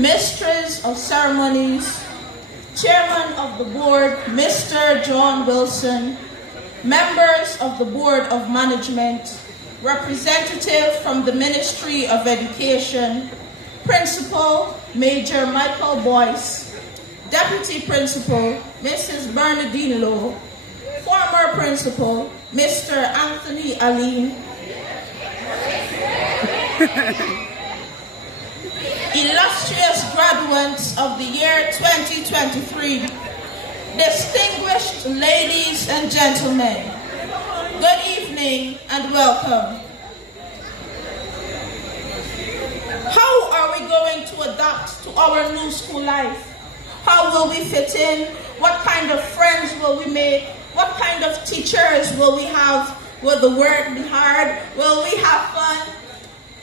Mistress of Ceremonies, Chairman of the Board, Mr. John Wilson, members of the Board of Management, representative from the Ministry of Education, Principal Major Michael Boyce, Deputy Principal Mrs. Bernadine Lowe, former Principal Mr. Anthony Aline, illustrious graduates of the year 2023, distinguished ladies and gentlemen, good evening and welcome. How are we going to adapt to our new school life? How will we fit in? What kind of friends will we make? What kind of teachers will we have? Will the work be hard? Will we have fun?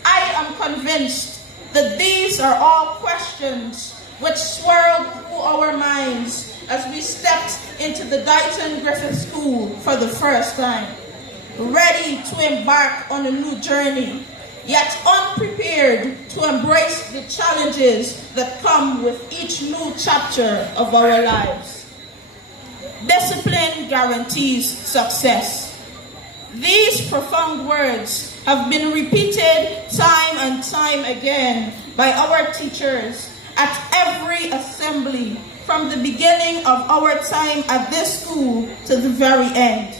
I am convinced that these are all questions which swirled through our minds as we stepped into the Deighton Griffith School for the first time, ready to embark on a new journey, yet unprepared to embrace the challenges that come with each new chapter of our lives. Discipline guarantees success. These profound words have been repeated time and time again by our teachers at every assembly from the beginning of our time at this school to the very end.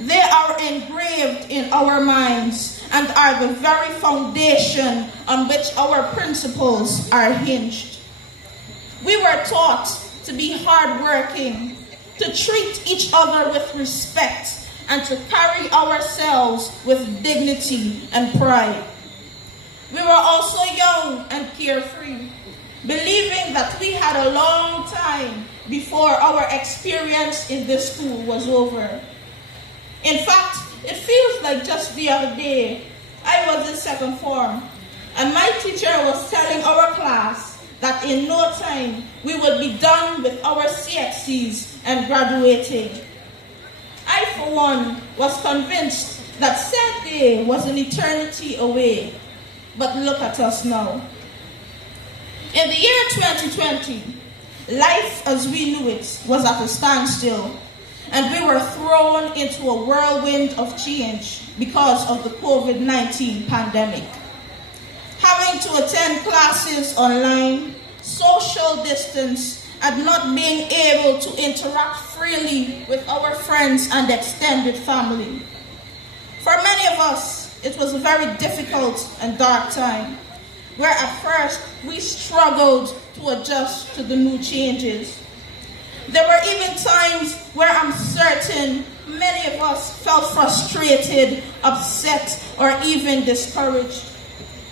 They are engraved in our minds and are the very foundation on which our principles are hinged. We were taught to be hardworking, to treat each other with respect, and to carry ourselves with dignity and pride. We were also young and carefree, believing that we had a long time before our experience in this school was over. In fact, it feels like just the other day, I was in second form, and my teacher was telling our class that in no time we would be done with our CXCs and graduating. I, for one, was convinced that said day was an eternity away. But look at us now. In the year 2020, life as we knew it was at a standstill, and we were thrown into a whirlwind of change because of the COVID-19 pandemic. Having to attend classes online, social distance, and not being able to interact freely with our friends and extended family. For many of us, it was a very difficult and dark time, where at first we struggled to adjust to the new changes. There were even times where I'm certain many of us felt frustrated, upset, or even discouraged.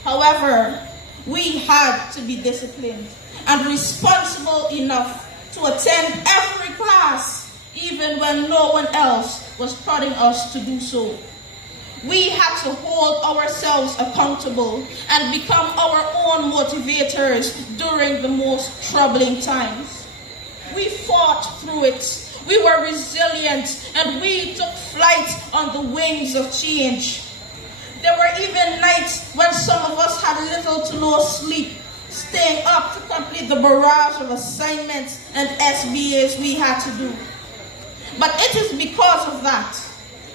However, we had to be disciplined and responsible enough to attend every class, even when no one else was prodding us to do so. We had to hold ourselves accountable and become our own motivators during the most troubling times. We fought through it. We were resilient, and we took flight on the wings of change. There were even nights when some of us had little to no sleep, staying up to complete the barrage of assignments and SBAs we had to do. But it is because of that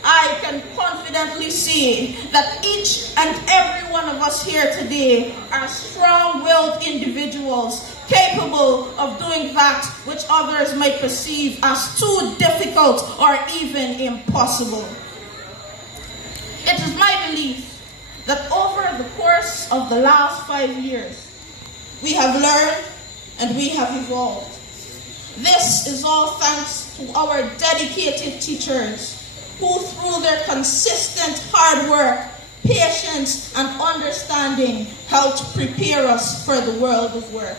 I can confidently say that each and every one of us here today are strong-willed individuals capable of doing that which others might perceive as too difficult or even impossible. It is my belief that over the course of the last 5 years, we have learned and we have evolved. This is all thanks to our dedicated teachers who, through their consistent hard work, patience, and understanding, helped prepare us for the world of work.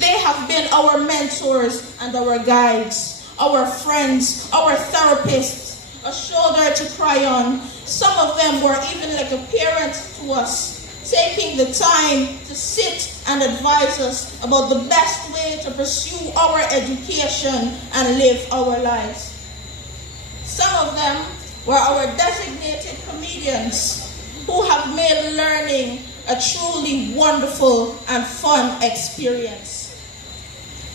They have been our mentors and our guides, our friends, our therapists, a shoulder to cry on. Some of them were even like a parent to us, taking the time to sit and advise us about the best way to pursue our education and live our lives. Some of them were our designated comedians who have made learning a truly wonderful and fun experience.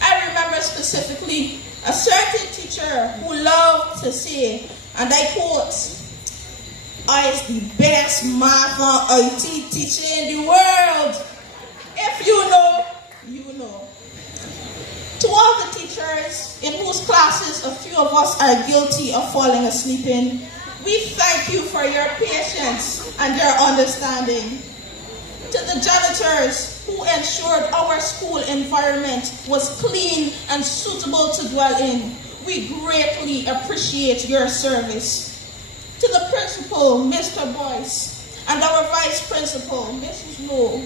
I remember specifically a certain teacher who loved to say, and I quote, "I is the best math and IT teacher in the world. If you know, you know." To all the teachers in whose classes a few of us are guilty of falling asleep in, we thank you for your patience and your understanding. To the janitors who ensured our school environment was clean and suitable to dwell in, we greatly appreciate your service. To the principal, Mr. Boyce, and our vice principal, Mrs. Lowe,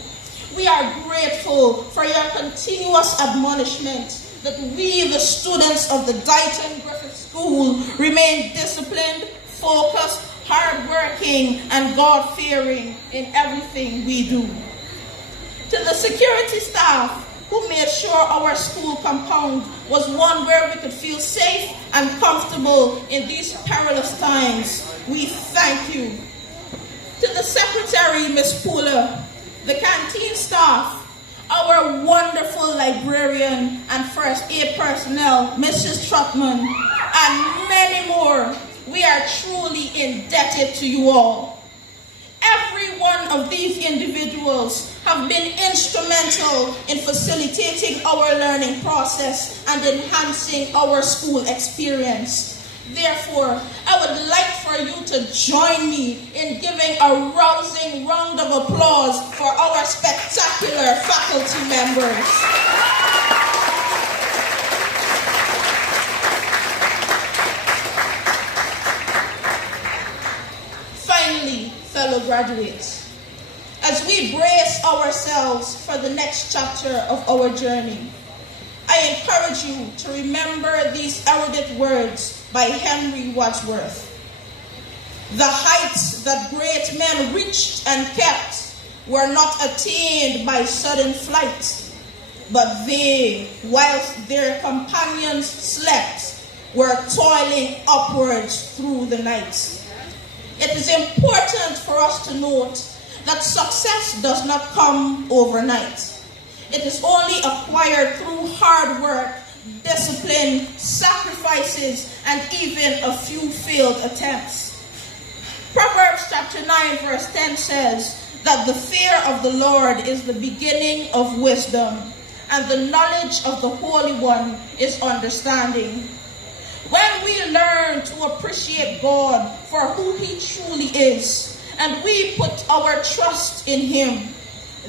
we are grateful for your continuous admonishment that we, the students of the Deighton Griffith School, remain disciplined, focused, hardworking, and God-fearing in everything we do. To the security staff who made sure our school compound was one where we could feel safe and comfortable in these perilous times, we thank you. To the secretary, Ms. Pooler, the canteen staff, our wonderful librarian and first aid personnel, Mrs. Trotman, and many more, we are truly indebted to you all. Every one of these individuals have been instrumental in facilitating our learning process and enhancing our school experience. Therefore, I would like for you to join me in giving a rousing round of applause for our spectacular faculty members. Finally, fellow graduates, as we brace ourselves for the next chapter of our journey, I encourage you to remember these erudite words by Henry Wadsworth. "The heights that great men reached and kept were not attained by sudden flight, but they, whilst their companions slept, were toiling upwards through the night." It is important for us to note that success does not come overnight. It is only acquired through hard work, discipline, sacrifices, and even a few failed attempts. Proverbs chapter 9 verse 10 says that the fear of the Lord is the beginning of wisdom, and the knowledge of the Holy One is understanding. When we learn to appreciate God for who He truly is, and we put our trust in Him,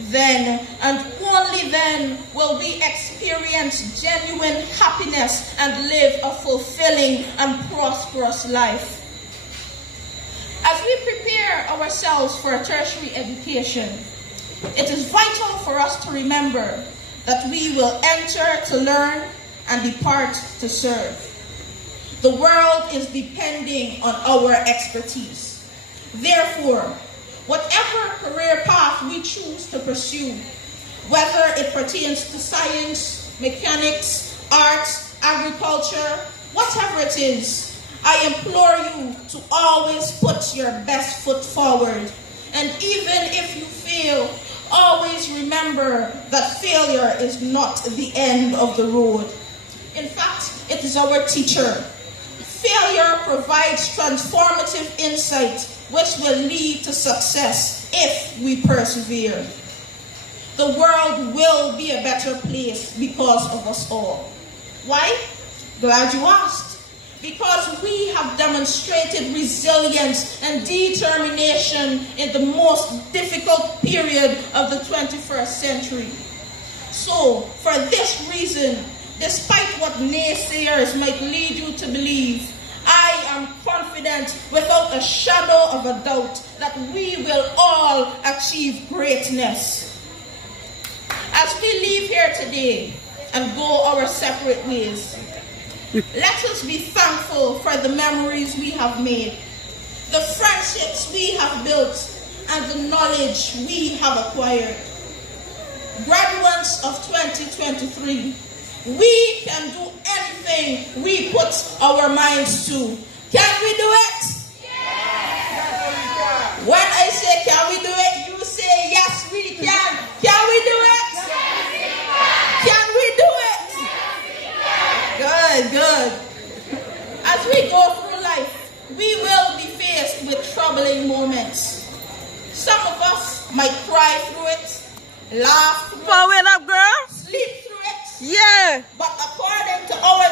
then and only then will we experience genuine happiness and live a fulfilling and prosperous life. As we prepare ourselves for a tertiary education, it is vital for us to remember that we will enter to learn and depart to serve. The world is depending on our expertise. Therefore, whatever career path we choose to pursue, whether it pertains to science, mechanics, arts, agriculture, whatever it is, I implore you to always put your best foot forward. And even if you fail, always remember that failure is not the end of the road. In fact, it is our teacher. Failure provides transformative insight which will lead to success if we persevere. The world will be a better place because of us all. Why? Glad you asked. Because we have demonstrated resilience and determination in the most difficult period of the 21st century. So, for this reason, despite what naysayers might lead you to believe, I am confident without a shadow of a doubt that we will all achieve greatness. As we leave here today and go our separate ways, let us be thankful for the memories we have made, the friendships we have built, and the knowledge we have acquired. Graduates of 2023, we can do anything we put our minds to. Can we do it? Yes! When I say can we do it, you say yes, we humbling moments. Some of us might cry through it, laugh through it, Forward up, girl. sleep through it. Yeah. But according to our